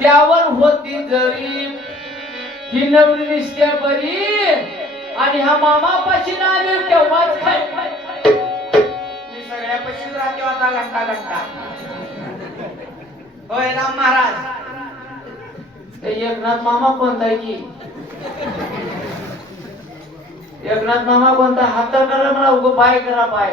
त्यावर होती जरी ही नवरी दिसत्या बरी आणि हा मामा पाशी आले तेव्हाच काय मी सगळ्या पशीच राहते आता घंटा घंटा होय राम महाराज ते एकनाथ मामा कोणता आहे की एकनाथ मामा कोणता हात करा मला उगं पाय करा पाय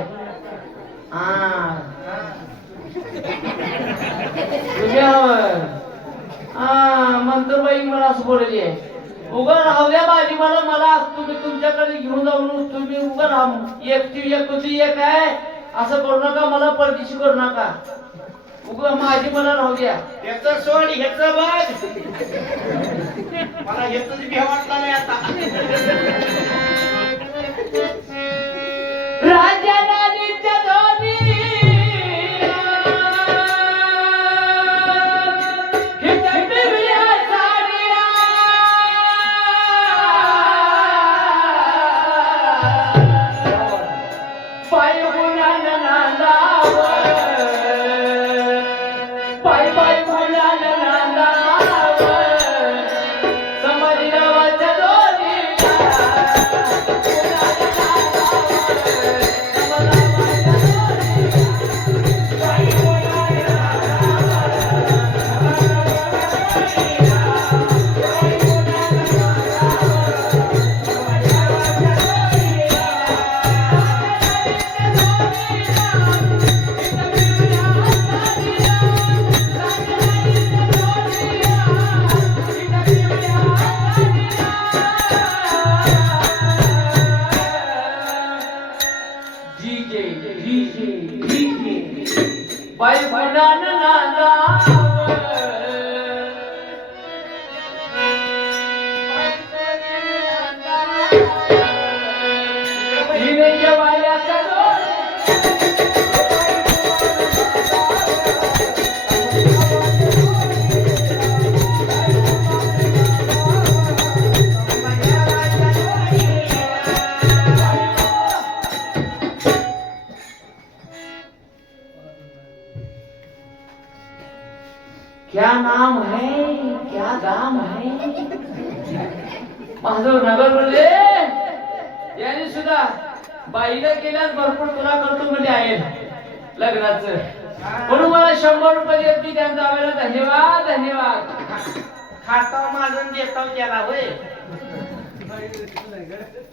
हा मंत्रबाई मला असं बोलली आहे उगा राहू द्या माझी मला तुम्ही तुमच्याकडे घेऊन जाऊन तुम्ही उगा राहू एकटी एक तुझी एक आहे असं करू नका मला परदेशी करू नका उगा माझी मला राहू द्या त्याचं सोड ह्याचं बघ मला ह्याच भी वाटलं नाही आता राजा राणीच्या दोन्ही बाई पुन्हा क्या नाम है क्या दाम है माधव नगर बोलले यांनी सुद्धा बाईला केल्यास भरपूर तुला करतो म्हणजे आहे लग्नाचं म्हणून मला 100 रुपये देत मी त्यांचा आवेला धन्यवाद धन्यवाद खाताव माझं देताव त्याला होय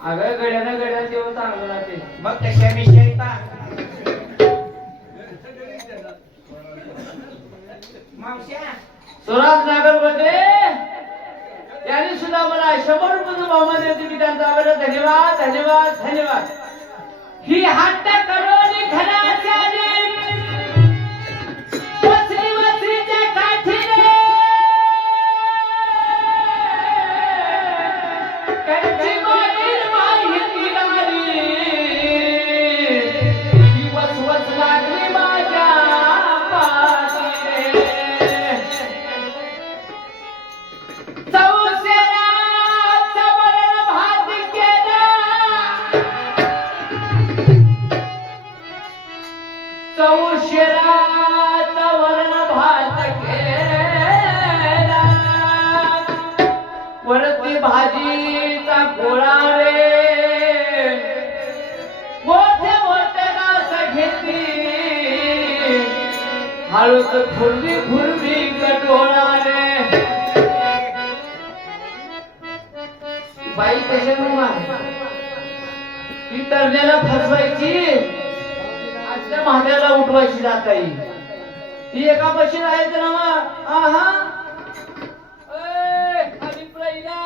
अगं गड्यानं गड्या देव चांगलं राहते मग कशा विषयी स्वराज नागरमध्ये यांनी सुद्धा मला 100 रुपये बहुमान देते मी त्यांचा आवेला धन्यवाद धन्यवाद धन्यवाद ही हट्ट करोनी घराच्याने वसरी वसरीच्या काठीने कंची मागील माहिती लागली ही वसवस लागली माझ्या पाठीने चौसेराचा वरण भात केला चौशेराचा वरण भात केला वरती भाजीचा गोळा रे मोठे मोठे घास घेतली हळूच फुरवी फुरवी कटोळा रे बाई कशा ती तरण्याला फसवायची आजच्या महादेवाला उठवायची जाता येईल ती एका पशी राहायचं ना मग आहा अभिप्रायला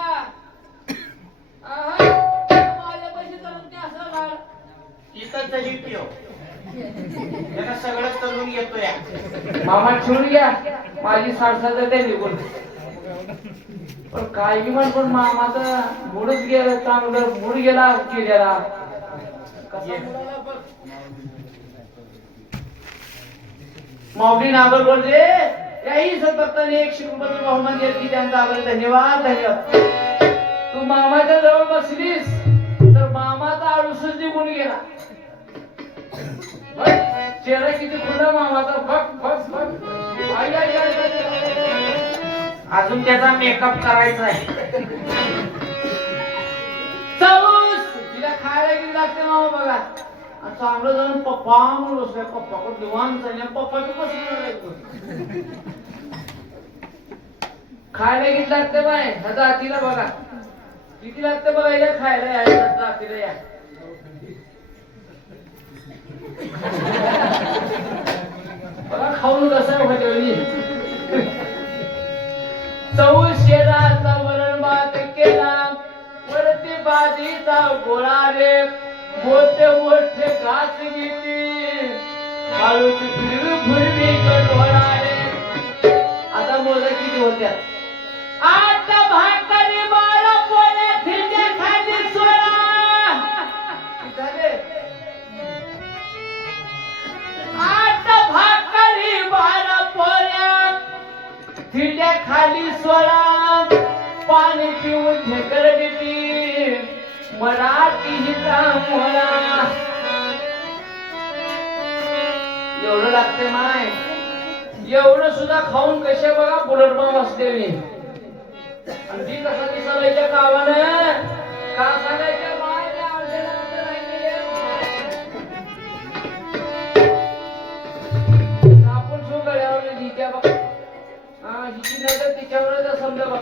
आहा माझ्या पशी जाऊन ते असं मार इथं दही पिओ त्याला सगळं करून घेतो या मामा ठेवून घ्या माझी साडसात ते निघून पण काही पण मामाचा मूडच गेला चांगलं मूड गेला केलेला माऊली नागर बोलले याही सदभक्तांनी 100 रुपये बहुमान दिली त्यांचा आभार धन्यवाद धन्यवाद तू मामाच्या जवळ बसलीस तर मामाचा आळूसच निघून गेला चेहरा किती खुला मामाचा बघ बघ बघ आई आई आई अजून त्याचा मेकअप करायचा आहे. चौस तिला खायला किती लागते मामा बघा. आणि चांगलं जाऊन पप्पा म्हणून बसलाय. पप्पा कोण दिवाण चालले. पप्पा बी बसले. खायला किती लागते बाय ह्या जातीला बघा. किती लागते बघा या खायला या जातीला या. बघा खाऊन कसं होते. चौस शेराचा वरण भात केला. वरती बाजीचा गोळा रे. मोठे मोठे घास घेतली. काळूची फुरवी कडोळा रे. आता मोजा किती होत्या. आता भाकरी 12 पोळ्या थिंड्या खाली 16. किती झाले. आता भाकरी 12 पोळ्या थिंड्या खाली 16. पाणी पिऊन ढेकर देती मराठी हिचा मोळा. एवढं लागते माय. एवढं सुद्धा खाऊन कशा बघा बुलटबाम असलेली. आणि ती कसा दिसायच्या गावानं का सांगायच्या माय आपण शो गळ्यावर लिहित्या बघ. हा हिची नजर तिच्यावरच समजा बघ.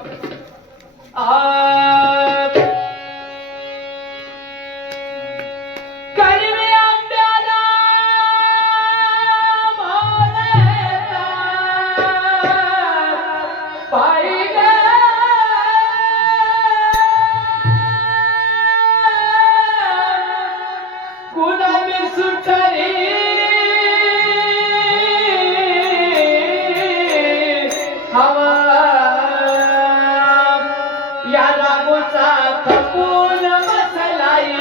कडवी आंब्याला भावनेता पायी ग. गुलाबी सुटली हवा. या रागोचा थपून बसलाय.